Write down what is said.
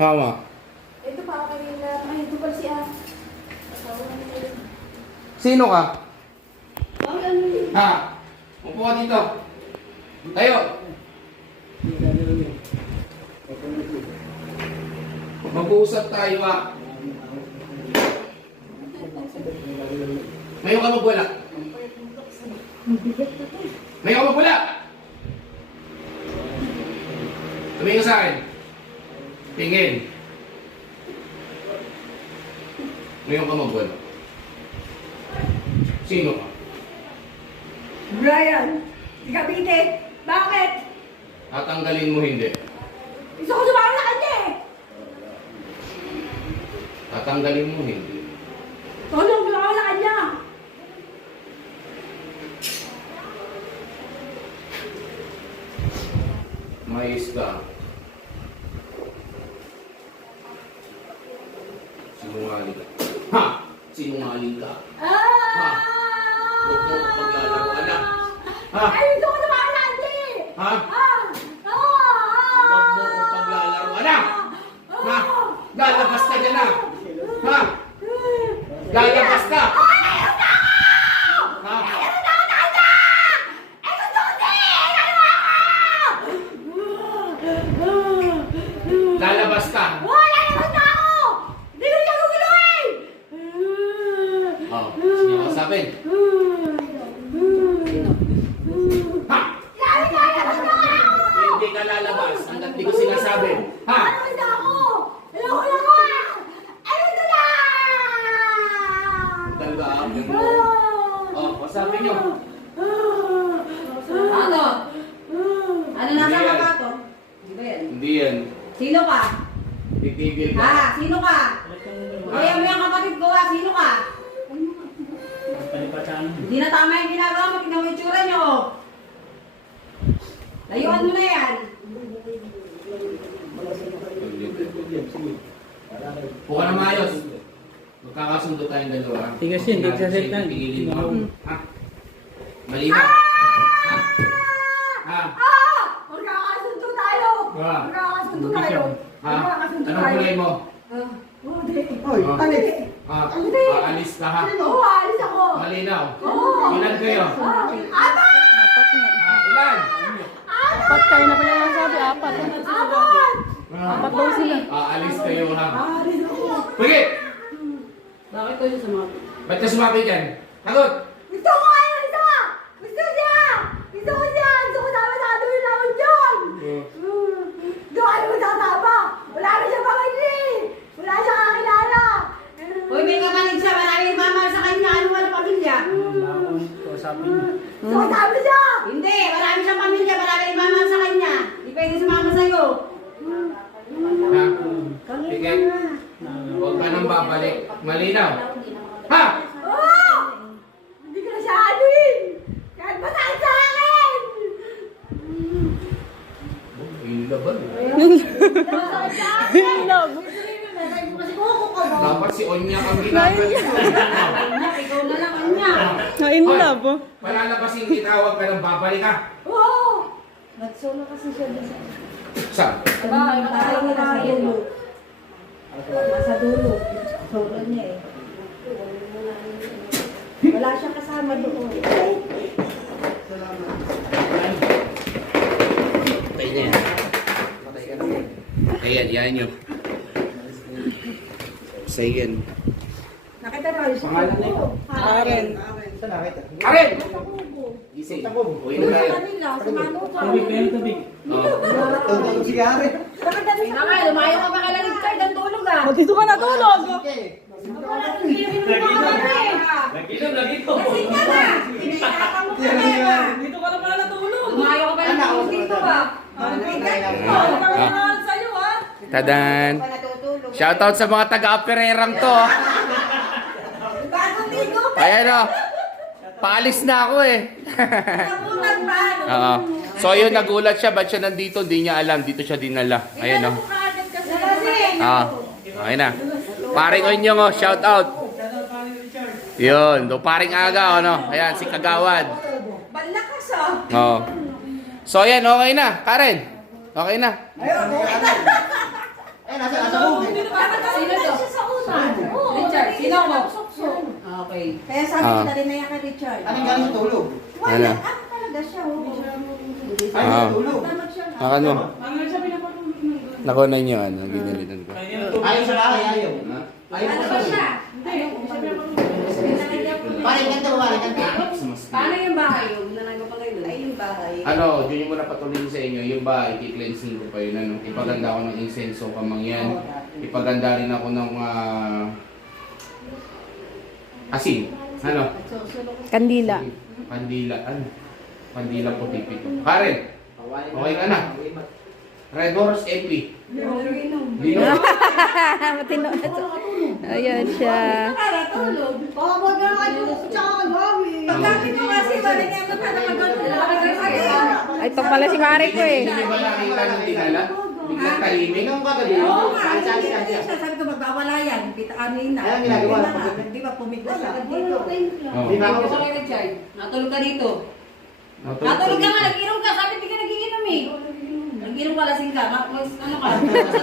Tama. Ito pa kanina. Ay, ito pala si A. Sino ka? Ay, ano yun? Ha? Upo ka dito. Tayo. Mag-uusap tayo ha. Ngayon ka magwala. Ngayon ka magwala. Tumingin ka sa akin. Tingin. Ngayon ka magwala. Sino ka? Brian! Si Cavite! Bakit? Tatanggalin mo hindi. Gusto ko sumama sa kanya eh! Tatanggalin mo hindi. Tulong ko ako sa kanya! Mais ka. Sinungaling ka. Ha? Sinungaling ka. Ha? Huwag mo paglalaro ka na. Ha? Ay, gusto ko sumama sa kanya eh! Ha? Huwag mo paglalaro ka na. Ha? Lalabas ka dyan na. Ha? Lalabas ka. Ha? Lalabas ka. Wala naman na ako! Hindi ko siya guguluhin! Oh, sige kasapin. Ha? Sabi ka naman na ako! Hindi ka lalabas hanggat di ko sinasabi. Ha? Ano naman na ako? Ayoko na ko! Ayoko na! Talaga oh, kasabi nyo. Ano? Ano nasa Hindi yan. mapa to? Hindi ba yan? Hindi yan. Sino ka? Titigil ka. Ha? Sino ka? Kaya mo yung kapatid ko ha? Sino ka? Hindi na tama yung ginagawa mo. Tignan mo yung tsura nyo. Layuan mo na yan. Buka na maayos. Magkakasundo tayong dalawa. Tigas yun, hindi sa set lang. Tigilin mo. Ha? Malinaw. Ha? Ha? Magkakasundo tayo! Ah. Magkakasundo tayo! Ha? Magkakasundo Anong tayo! kulay mo? Hindi. Hoy, Hindi. Aalis ka ha? Oo, alis ako! Malinaw. Oo. Ilan kayo? Ama! Ilan? Apat kayo na pala yung sabi, apat. Apat! Apat daw sila. Aalis kayo ha? Alis ako! Pagit! Bakit ko yung sumabi? Ba't ka sumapit yan? Tagot! Gusto ko kayo! Gusto ko! Gusto niya! Gusto ko niya! Gusto ko sama sa gagawin namin dyan! Doon kayo magsasama! Wala na siya pamilya! Wala siya kakilala! Uy, may kapatid siya. Maraming mamahal sa kanya. Ano wala pamilya? So, sabi siya! Hindi. Marami siyang pamilya. Maraming mamahal sa kanya. Hindi pwede sumama sa'yo. Ha? Sige. Huwag ka nang babalik. Malinaw. Ha? Oo! Hindi ko na siya anuin! Kahit masakit sa akin! Yung laban. Masakit sa akin! Dapat si Onya kang ginagawa. Anak, ikaw na lang kanya. Na-in love, oh. Palalabasin kita, huwag ka nang babalik ha. Oo! Nagsolo kasi siya doon sa... Saan? Diba, matagal na sa dulo. Nasa dulo. Solo niya eh. Wala siyang kasama doon. Patay niya yan. Ayan, yan nyo. Sa yan. Nakita tayo sa Pangalan na kubo. Karen. Karen! Gising. Uy na Sa tayo. kanila, sa manuka. Oh. Bakit dami sa Ay, lumayo ka pa kailangan kayo ng tulog ah. O, dito ka natulog. Kasi ka na. Pinailakan mo ka na. Dito ka na pala natulog. Lumayo ka pa ng tulog dito ah. Sa'yo, ha? Tadan! Shoutout sa mga taga-apererang to. Bagong ligo pa. Ayan o. Paalis na ako eh. Nabutan pa. Oo. So yun, nagulat siya. Ba't siya nandito? Hindi niya alam. Dito siya dinala. Ayan o. Okay na. Paring Onyong o. Shoutout. Yun. Do paring aga o no. Ayan, si Kagawad. Balakas ah. Oo. So ayan, okay na. Karen. Okay na. Ayun, okay na. Eh, nasa Alin na yan kay Richard? Anong galing sa tulog? Wala. Ano? Ako talaga siya. Ay, Ah. sa tulog. Tamad siya. Ano? Ano siya pinapatulog ng Nakuha niyo ano, ginilitan ko. Ayaw sa bahay, ayaw. Ayaw Ano sa ba bahay. siya? Hindi, hindi siya pinapatulog. Parang ganito, parang ganito. Paano yung bahay? Yung nanay pa kayo doon? Ay, yung bahay. Ano, yun yung muna patuloy sa inyo, yung ba, i-cleansing ko pa yun, ano, ipaganda ko ng insenso kamangyan, ipaganda rin ako ng asin, ano, Kandila. pandila, ano, pandila puti pito. Karen, okay ka na? Red Horse MP. Lino. Matino na to. Ayan siya. Nakakatulog. Wag na kayo, tsaka kagawi. Pagkakit ko kasi, wala niya Ay, ito pala si Mari ko eh. Hindi ba nakita ng tinala? Biglang tahimik. Anong kagabi? Oo nga, Ay, hindi siya. siya. Sabi ko, magbawala yan. Ano yun na. Ayan, ginagawa. Di ba pumiglas siya dito? Oh. Di ba ako? Gusto kayo Richard? Natulog ka dito. Natulog Natulog ka dito. nga, nag-inom ka. Sabi di ka nagiinom eh. Nag-inom ka, lasing ka. Ano ka?